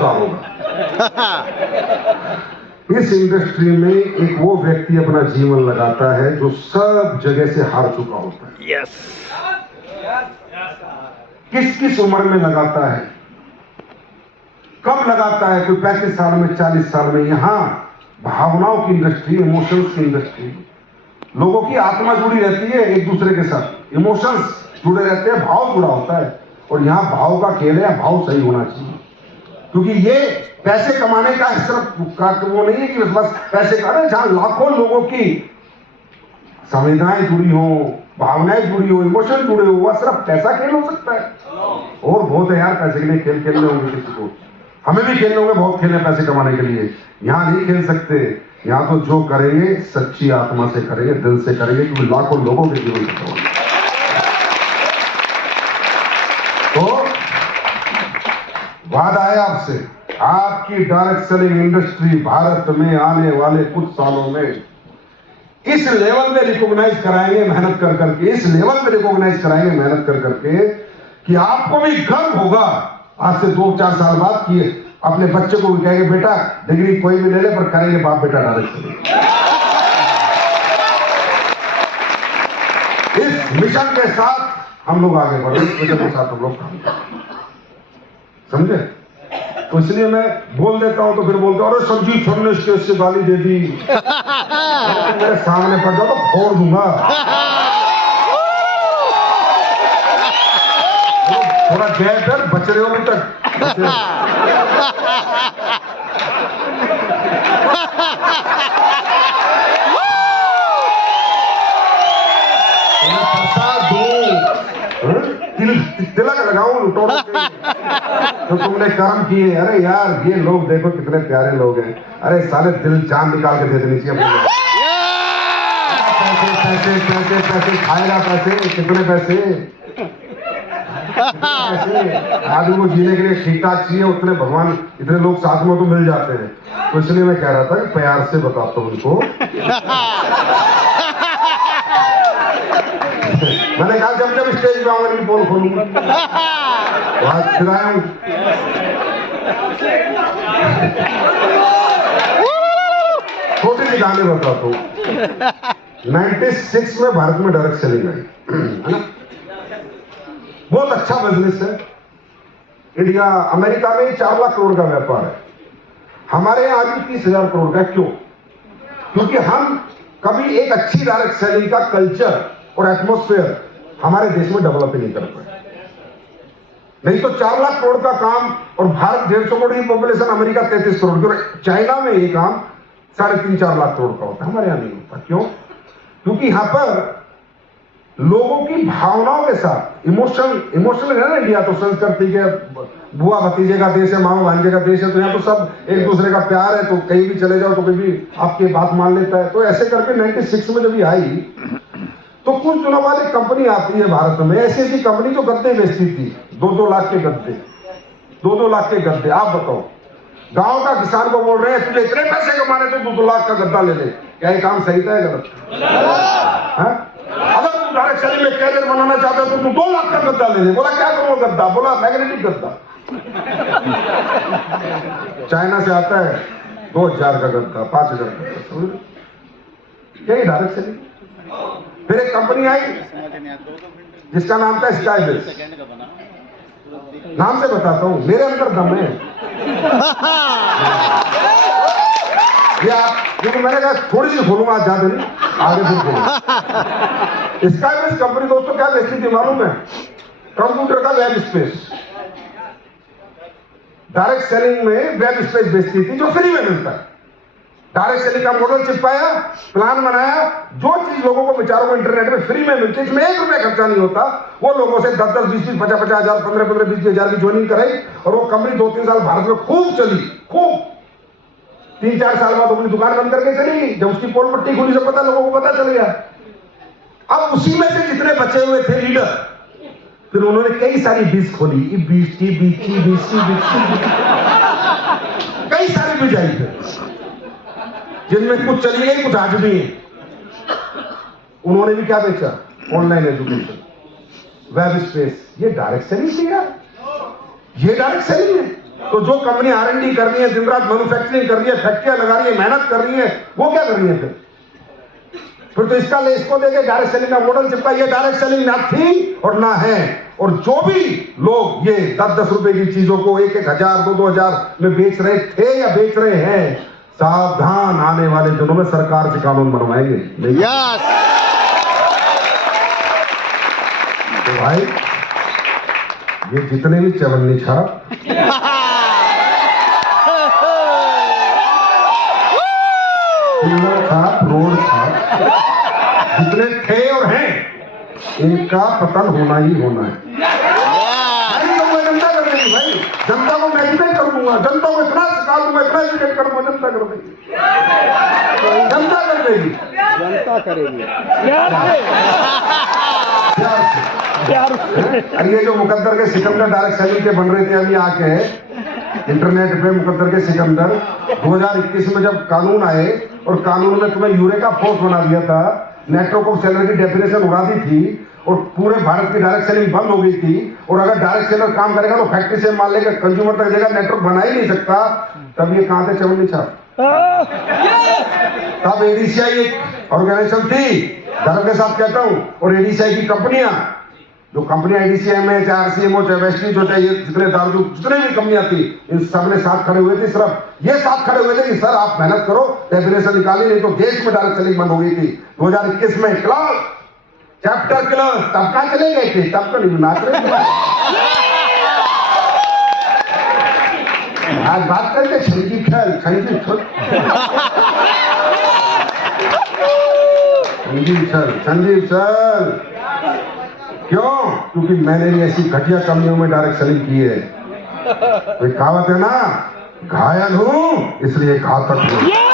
रोजगार होगा। इस इंडस्ट्री में एक वो व्यक्ति अपना जीवन लगाता है जो सब जगह से हार चुका होता है। यस। किस किस उम्र में लगाता है, कब लगाता है? कोई 35 साल में, 40 साल में। यहां भावनाओं की इंडस्ट्री, इमोशंस की इंडस्ट्री, लोगों की आत्मा जुड़ी रहती है एक दूसरे के साथ, इमोशंस जुड़े रहते हैं, भाव जुड़ा होता है। और यहां भाव का खेल है, भाव सही होना चाहिए, क्योंकि ये पैसे कमाने का सिर्फ वो नहीं है कि बस पैसे का ना, जहां लाखों लोगों की संवेदनाएं जुड़ी हो, भावनाएं जुड़ी हो, इमोशन जुड़े हो, वह सिर्फ पैसा खेल हो सकता है। और बहुत है यार, पैसे के लिए खेल खेलने होंगे किसी को, हमें भी खेलने होंगे बहुत खेल है पैसे कमाने के लिए। यहां नहीं खेल सकते, यहां तो जो करेंगे सच्ची आत्मा से करेंगे, दिल से करेंगे, क्योंकि लाखों लोगों के जीवन से करेंगे। तो वादा है आपसे, आपकी डायरेक्ट सेलिंग इंडस्ट्री भारत में आने वाले कुछ सालों में इस लेवल में रिकॉग्नाइज कराएंगे मेहनत कर करके, इस लेवल में रिकॉग्नाइज कराएंगे मेहनत कर करके कि आपको भी गर्व होगा आज से 2-4 साल बाद कि अपने बच्चे को भी कहेंगे बेटा डिग्री कोई भी ले ले पर करेंगे बाप बेटा डायरेक्ट सेलिंग। इस मिशन के साथ हम लोग आगे बढ़े, इस मिशन के साथ हम लोग काम करें, समझे? तो इसलिए मैं बोल देता हूं तो फिर बोलता हूं अरे संजीव सर ने स्टेज से गाली दे दी, मेरे सामने पड़ जाओ तो फोड़ दूंगा। थोड़ा गैप है, बच रहे हो अभी तक। तिलक लगाऊं तो तुमने काम किए। अरे यार ये लोग देखो कितने प्यारे लोग हैं, अरे साले दिल जान निकाल के दे देनी चाहिए अपने। पैसे पैसे पैसे पैसे खाएगा, पैसे कितने पैसे आदमी को जीने के लिए ठीक ठाक चाहिए, उतने भगवान इतने लोग साथ में तो मिल जाते हैं। तो इसलिए मैं कह रहा था कि प्यार से बताता हूं उनको। मैंने कहा जब जब स्टेज पे आऊंगा इनकी पोल खोलूंगा, फिर आया हूं। छोटी सी कहानी बताता हूं। 96 में भारत में डायरेक्ट सेलिंग आई, है ना? बहुत अच्छा बिजनेस है। इंडिया अमेरिका में 4 लाख करोड़ का व्यापार है, हमारे यहां अभी 30,000 करोड़ का। क्यों? क्योंकि हम कभी एक अच्छी डायरेक्ट सेलिंग का कल्चर और एटमॉस्फेयर हमारे देश में डेवलप ही नहीं कर पाए। नहीं तो 4 लाख करोड़ का काम, और भारत 150 करोड़ की पॉपुलेशन, अमेरिका 33 करोड़ की, और चाइना में ये काम 3.5-4 लाख करोड़ का होता है, हमारे यहां नहीं होता। क्यों? क्योंकि यहां पर लोगों की भावनाओं के साथ इमोशनल है ना। इंडिया तो संस्कृति के बुआ भतीजे का देश है, मामा भांजे का देश है, तो यहाँ तो सब एक दूसरे का प्यार है, तो कहीं भी चले जाओ तो कोई भी आपकी बात मान लेता है। तो ऐसे करके 96 में जब ये आई तो कुछ दिनों बाद एक कंपनी आती है भारत में, ऐसी ऐसी कंपनी जो गद्दे बेचती थी, 2-2 लाख के गद्दे, 2-2 लाख के गद्दे। आप बताओ, गांव का किसान को बोल रहे हैं तुझे इतने पैसे कमाने तो 2-2 लाख का गद्दा ले ले, क्या ये काम सही था या गलत? अगर तुम डायरेक्ट सेलिंग में कैरियर बनाना चाहते हो तो तुम 2 लाख का गद्दा ले ले। बोला क्या करो गद्दा? बोला मैग्नेटिक गद्दा। चाइना से आता है 2000 का गद्दा, 5000 का गद्दा, यही डायरेक्ट सेलिंग। फिर एक कंपनी आई जिसका नाम था स्काईबेस। नाम से बताता हूं, मेरे अंदर दम है। क्योंकि मैंने कहा थोड़ी सी खोलूंगा, आज ज्यादा नहीं, आगे फिर खोलूंगा। स्काईबेस कंपनी दोस्तों क्या बेचती थी मालूम है? कंप्यूटर का वेब स्पेस। डायरेक्ट सेलिंग में वेब स्पेस बेचती थी जो फ्री में मिलता है। डायरेक्ट सेलिंग का मॉडल चिपकाया, प्लान बनाया, जो चीज लोगों को बेचारों को इंटरनेट में फ्री में मिलती है, इसमें 1 रुपया खर्चा नहीं होता। वो लोगों से 10-10, 20-20, 50-50 हजार, 15-15, 20-20 हजार की ज्वाइनिंग कराई, और वो कंपनी 2-3 साल भारत में खूब चली, खूब। 3-4 साल बाद अपनी दुकान बंद करके चली गई। जब उसकी पोल पट्टी खुली सब पता, लोगों को पता चल गया। अब उसी में से जितने बचे हुए थे लीडर, फिर उन्होंने कई सारी बीज खोली, कई सारी बीज आई थे, जिनमें कुछ चली गई, कुछ आज भी है। उन्होंने भी क्या बेचा? Online education, web space. ये डायरेक्ट सेलिंग थी यार, ये डायरेक्ट सेलिंग है। तो जो कंपनी R&D कर रही है, दिन रात मैन्युफैक्चरिंग कर रही है, फैक्ट्रियां लगा रही है, मेहनत कर रही है, वो क्या कर रही है फिर तो इसका ले इसको देके डायरेक्ट सेलिंग का मॉडल चिपका। ये डायरेक्ट सेलिंग ना थी और ना है। और जो भी लोग ये 10-10 रुपए की चीजों को 1-1,000 2-2,000 में बेच रहे थे या बेच रहे हैं, सावधान, आने वाले दिनों में सरकार से कानून बनवाएंगे। तो भाई ये जितने भी चवन्नी छाप छाप रोड छाप जितने थे और हैं, इनका पतन होना ही होना है। मैं जनता कर देगी भाई, जनता को मैं एजुकेट कर दूंगा, जनता को इतना सिखा दूंगा, इतना एजुकेट कर दूंगा, जनता कर देगी, जनता कर देगी, जनता करेगी प्यार से। ये जो मुकद्दर के सिकंदर डायरेक्ट सेलिंग के बन रहे थे अभी आके इंटरनेट पे, मुकद्दर के सिकंदर 2021 में जब कानून आए और कानून में तुम्हें यूरेका फोर्स बना दिया था, नेटवर्क ऑफ सेलर की डेफिनेशन उड़ा दी थी और पूरे भारत की डायरेक्ट सेलिंग बंद हो गई थी। और अगर डायरेक्ट सेलर काम करेगा तो फैक्ट्री से माल लेकर कंज्यूमर तक देगा, नेटवर्क बना ही नहीं सकता। तब ये कहां थे चवन्नी छाप? तब एडीसीआई एक ऑर्गेनाइजेशन थी, धर्म के साथ कहता हूं, और एडीसीआई की कंपनियां, जो कंपनियां एडीसीएम है, चाहे आरसीएमओ, चाहे वेस्टीज हो, चाहे जितने दारू जितने भी कंपनियां थी, इन सब ने साथ खड़े हुए थे। सिर्फ ये साथ खड़े हुए थे कि सर आप मेहनत करो, डेफिनेशन निकाली, नहीं तो देश में डायरेक्ट सेलिंग बंद हो गई थी 2021 में। क्लॉज चैप्टर क्लॉज तब कहां चले गए थे? तब तो नहीं नाच रहे थे। आज बात करके संजीव खेल संजीव सर क्यों? क्योंकि मैंने भी ऐसी घटिया कंपनियों में डायरेक्ट सेलिंग की है। तो कहावत है ना, घायल हूं इसलिए घातक हूं।